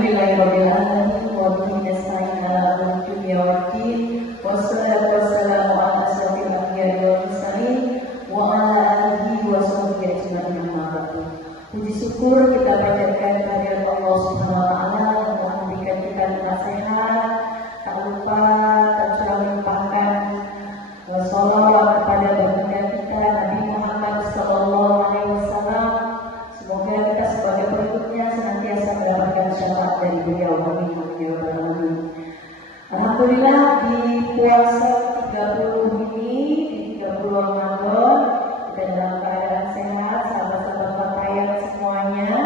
Alhamdulillahirabbil alamin wa bihi nasta'in ala umuri dunya waddin wassalatu wassalamu ala asyrofil anbiya'i wal mursalin wa ala alihi wa sahbihi ajma'in amma ba'du. Puji syukur kita panjatkan kehadirat Allah Subhanahu wa taala yang telah memberikan kita nikmat sehat, tak lupa tercurah limpahkan shalawat kepada baginda kita Nabi Muhammad sallallahu alaihi wasallam. Semoga kita sebagai pengikutnya senantiasa mendapatkan syafaat dari beliau. Amin ya rabbal alamin. Alhamdulillah di puasa 30 ini, di 30 Ramadan, kita dalam keadaan sehat, sahabat-sahabat papayat semuanya.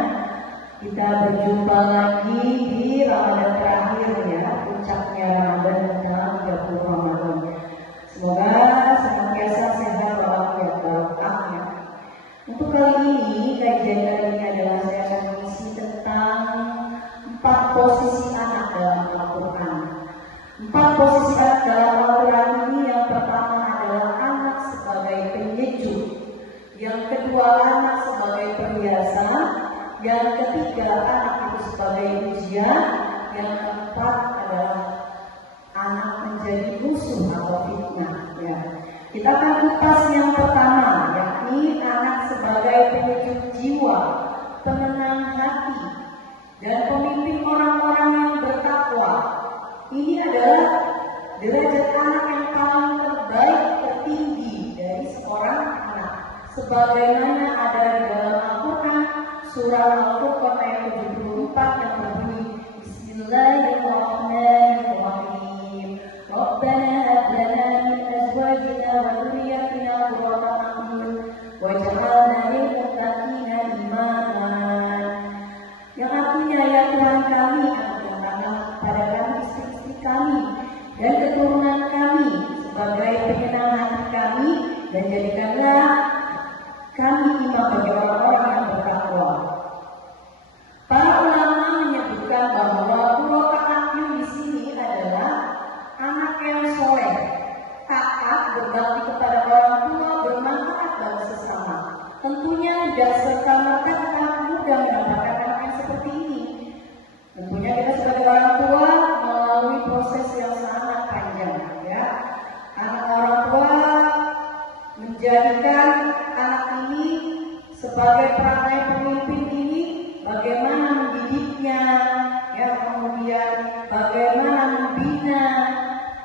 Kita berjumpa lagi di Ramadan terakhir ya, puncaknya Ramadan dalam 30 Ramadan. Semoga senantiasa sehat walafiat barokah ya. Untuk kali ini, kajian kali ini adalah saya akan mengisi tentang 4 posisi anak dalam Al-Quran. 4 posisi anak dalam Al-Quran ini, yang pertama adalah anak sebagai penyejuk, yang kedua anak sebagai perhiasan, yang ketiga anak itu sebagai ujian, yang keempat adalah anak menjadi musuh atau fitnah ya. Kita akan kupas yang pertama, yakni anak sebagai penyejuk jiwa, penenang hati, dan pemimpin orang-orang yang bertakwa. Ini adalah derajat anak yang paling terbaik, tertinggi dari seorang anak, sebagaimana ada di dalam Al-Quran surah Al-Furqan ayat 74 yang berbunyi Bismillahirrahmanirrahim. Rabbana hab lana min azwajina wa dhurriyyatina qurrata a'yun waj'alna lil muttaqina imama. Yang artinya, ya Tuhan kami, ampunilah pada kami istri-istri kami dan keturunan kami sebagai penyenang hati kami, dan jadikanlah kami imam bagi orang-orang yang bertakwa. Para ulama menyebutkan bahwa qurrata a'yun di sini adalah anak yang soleh, taat, berbakti kepada orang tua, bermanfaat bagi sesama. Tentunya tidak serta-merta kita mudah mendapatkan anak yang seperti ini. Tentunya kita sebagai orang tua melalui proses yang sangat panjang ya. Anak orang tua menjadikan anak ini sebagai perangai pemimpin ini, bagaimana mendidiknya ya, kemudian bagaimana membina,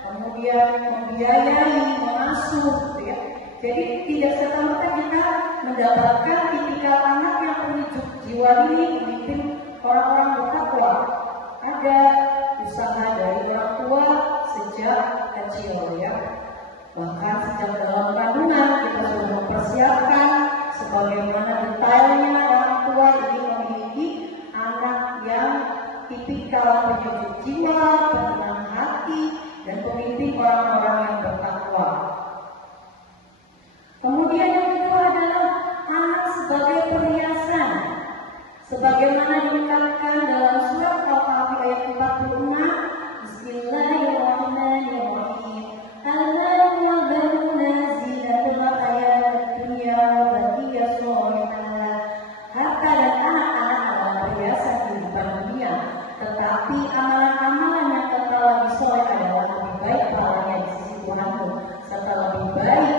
kemudian membiayai, mengasuh ya. Jadi tidak serta-merta kita mendapatkan tipikal anak yang penyejuk jiwa ini, memimpin orang-orang bertakwa. Ada usaha dari orang tua sejak kecil ya. Bahkan sejak dalam kandungan kita sudah mempersiapkan sebagaimana detailnya orang tua ini memiliki anak yang tipikal penyejuk jiwa, penenang hati, dan pemimpin orang-orang yang bertakwa. Kemudian yang kedua adalah anak sebagai perhiasan, sebagaimana dikatakan dalam surat Al-Kahfi ayat 46. Bismillahirrahmanirrahim. Allahu a'lamu zinatul hayatid dunya wa baqiyas shalihat. Harta dan anak-anak adalah perhiasan kehidupan dunia, tetapi amalan-amalan yang kekal lebih soleh adalah lebih baik pahalanya di sisi Tuhanmu, serta lebih baik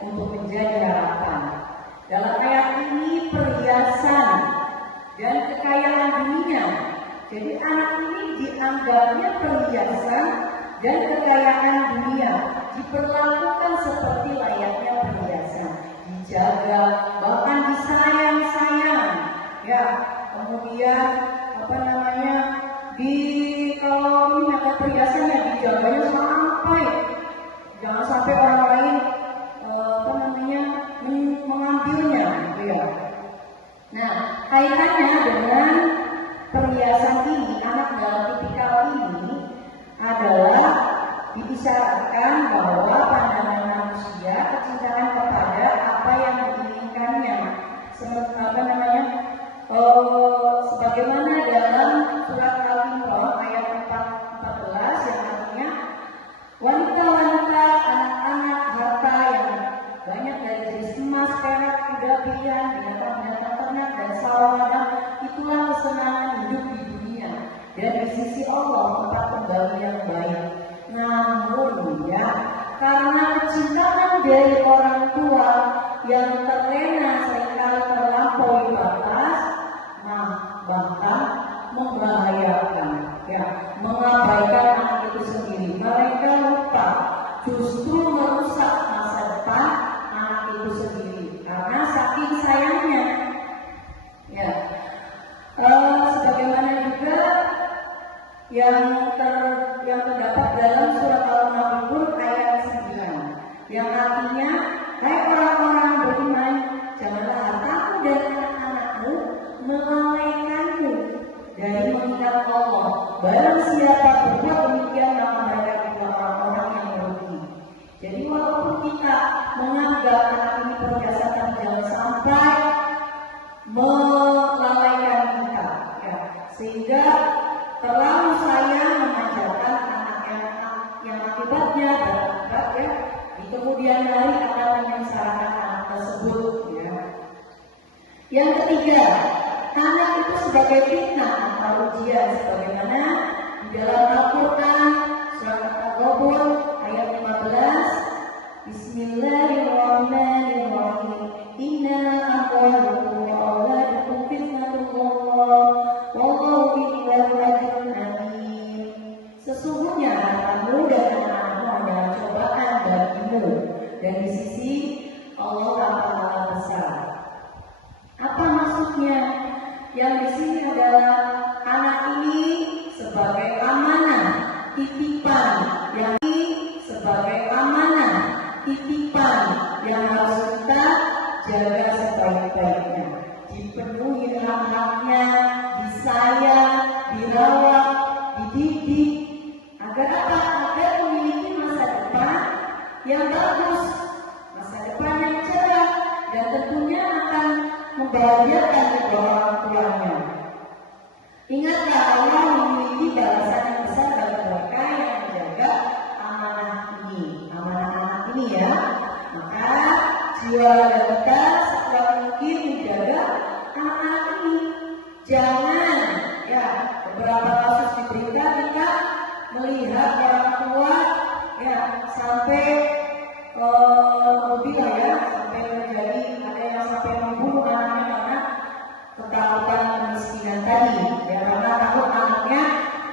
untuk menjadi harapan. Dalam ayat ini perhiasan dan kekayaan dunia. Jadi anak ini dianggapnya perhiasan dan kekayaan dunia, diperlakukan seperti layaknya perhiasan, dijaga, bahkan disayang-sayang ya. Kemudian kalau ini ada perhiasan ya dijaganya sampai jangan sampai orang lain mengambilnya gitu ya. Nah, kaitannya dengan perhiasan ini, anak dalam tipikal ini adalah dibicarakan bahwa pandangan manusia, kecintaan kepada apa yang diinginkannya, sebagaimana dalam surat Al-Imran ayat 14 yang artinya sisi Allah tempat kembali yang baik. Namun ya, karena kecintaan dari orang tua yang terlena seringkali melampaui batas, bahkan membahayakan, ya, mengabaikan anak itu sendiri. Mereka lupa justru merusak masa depan anak itu sendiri karena saking sayangnya. Ya, sebagaimana juga yang terdapat dalam surat Al-Mu'minun ayat 9, yang artinya, hai orang-orang beriman, janganlah hartamu dan anak-anakmu melalaikanmu dari mengingat Allah. Barang siapa berbuat demikian, maka mereka adalah orang-orang yang merugi. Jadi walaupun kita menganggap anak ini berdasarkan, jangan sampai melalaikan kita, ya, sehingga terlalu sayang memanjakan anak-anak yang akibatnya berakibat, ya, di kemudian hari akan menyengsarakan anak tersebut, ya. Yang ketiga, anak itu sebagai fitnah atau ujian, sebagaimana di dalam Al-Quran surat At-Taghabun ayat 15, Bismillahirrahmanirrahim, inna amwalakum wa auladukum fitnatullah wallahu bi'indahu ajrun alim. Sesungguhnya hartamu dan anak-anakmu adalah cobaan bagimu, dan di sisi Allah Ta'ala besar. Apa maksudnya? Yang di sini adalah anak ini sebagai amanah, titipan, yang ini sebagai amanah, titipan yang harus kita jaga sebaik-baiknya, dipenuhi hak-haknya, disayang, dirawat, dididik, agar apa? Agar memiliki masa depan yang bagus, masa depan yang cerah, dan tentunya akan membahagiakan kedua orang tuanya. Ingatlah, Allah memiliki balasan yang besar bagi mereka yang menjaga amanah ini, amanah anak ini, ya. Maka jiwa kita sekuat mungkin menjaga anak-anak ini. Jangan, ya, beberapa kasus di berita kita melihat orang tua, ya, sampai mobil, ya, sampai terjadi ada yang sampai membunuh anaknya karena ketakutan kemiskinan tadi, ya, karena takut anaknya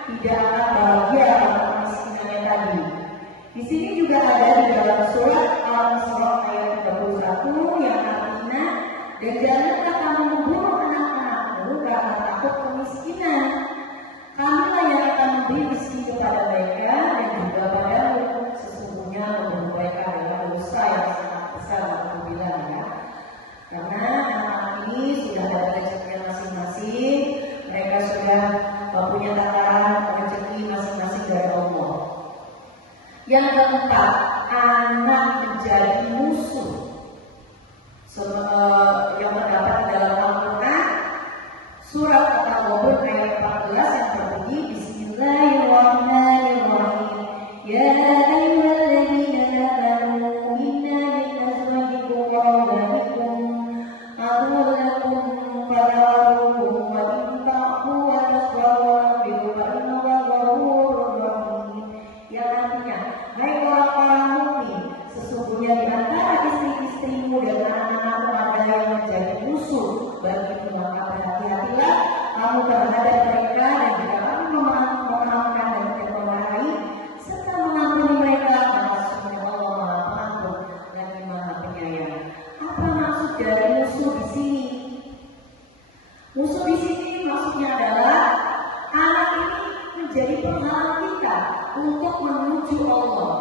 tidak akan bahagia karena kemiskinannya tadi. Di sini juga ada di dalam surat Al-Isra ayat 31 yang artinya, dan janganlah kamu membunuh anak-anakmu karena takut kemiskinan. Kamilah yang akan memberi rezeki kepada mereka dan juga padamu. Sesungguhnya membunuh mereka adalah dosa yang sangat besar, aku bilang, ya. Karena anak-anak ini sudah ada rezekinya masing-masing, mereka sudah punya takaran rezeki masing-masing dari Allah. Yang keempat, anak menjadi musuh. Yang terdapat dalam Al-Quran surat At-Taghabun ayat 14 yang berbunyi, Bismillahirrahmanirrahim, ya ayyuhalladzina amanu inna min azwajikum wa auladikum aduwwun lakum fadharuhum wa in ta'fu wa tasfahu wa taghfiru fa innallaha ghafurur rahim. Yang artinya, hai orang-orang mukmin, sesungguhnya di antara istri-istrimu dan anak-anakmu ada yang menjadi musuh bagimu, maka berhati-hatilah kamu terhadap mereka dan jika kamu memaafkan dan tidak memarahi serta mengampuni mereka, maka sesungguhnya Allah Maha Pengampun lagi Maha Penyayang. Apa maksud dari musuh di sini? Musuh di sini maksudnya adalah anak ini menjadi penghalang kita untuk menuju Allah,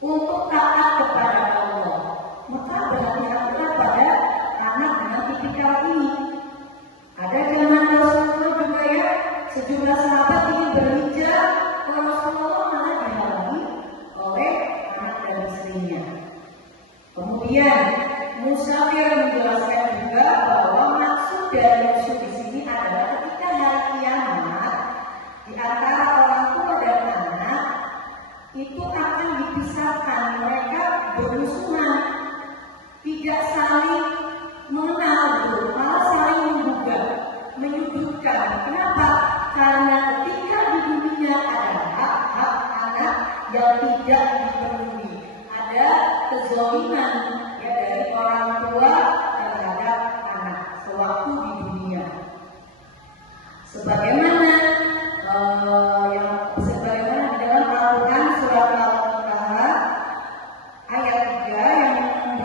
untuk taat kepada Allah. Maka berhati-hatilah pada anak dengan tipikal ini. Ada zaman Rasulullah juga, ya, sejumlah sahabat ingin berhijrah ke Rasulullah, malah dihalangi oleh anak dan istrinya. Kemudian Musafir menjelaskan juga bahwa maksud dari musuh di sini adalah ketika hari kiamat di antara orang tua dan anak itu akan dipisahkan, mereka bermusuhan, tidak saling mengenal, malah saling menduga, menyudutkan. Kenapa? Karena ketika tidak dipenuhi. Ada kezaliman ya dari orang tua terhadap anak sewaktu di dunia. Sebagaimana sebagaimana dalam Al-Quran surat Al-Baqarah ayat 3 yang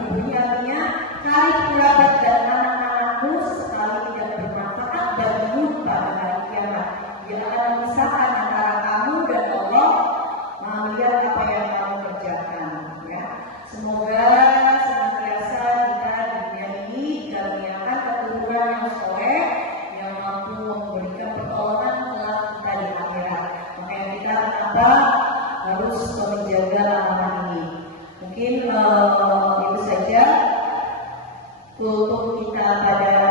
berbunyi artinya, kali kerabat dan anak-anakmu sekali tidak bermanfaat bagimu pada hari kiamat. Dia akan memisahkan antara kamu dan Allah, melihat apa yang kamu kerjakan. Ya, semoga senantiasa kita di dunia ini dikaruniakan keturunan yang soleh, yang mampu memberikan pertolongan kelak kita di akhirat. Makanya kita kenapa harus menjaga amanah ini. Mungkin itu saja kultur kita pada